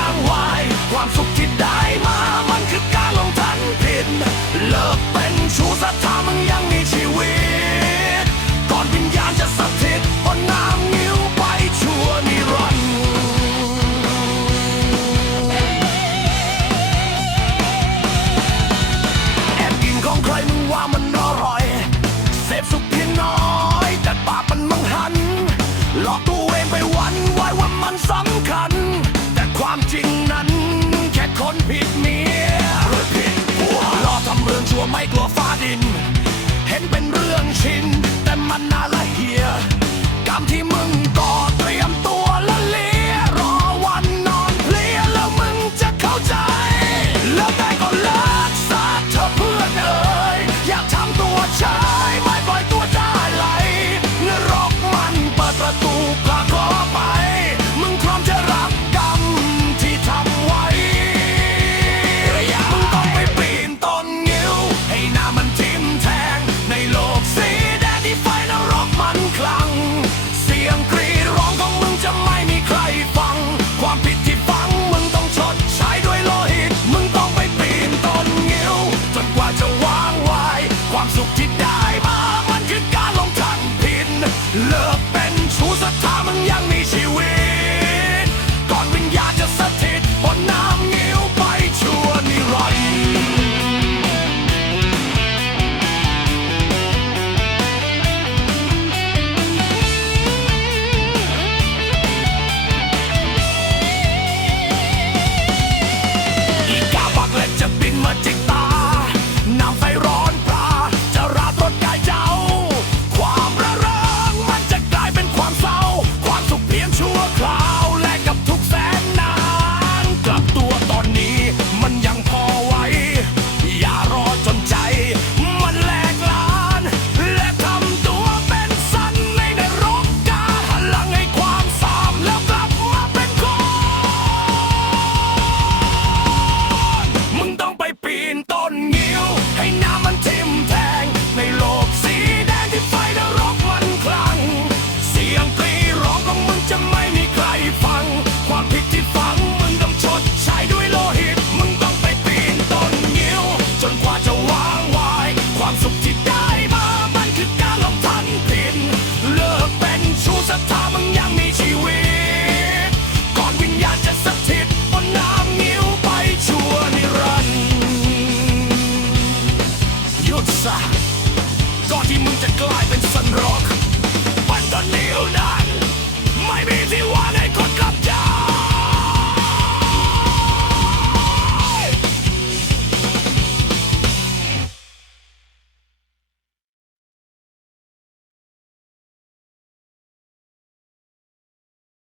างวาย ความสุขที่ได้มา มันคือการลงทันผิดเลิกเป็นชู้ซะถ้ามึงยัง นผิดเมียรือผิดผัวรอทำเมืองชั่วไม่กลัวฟ้าดิน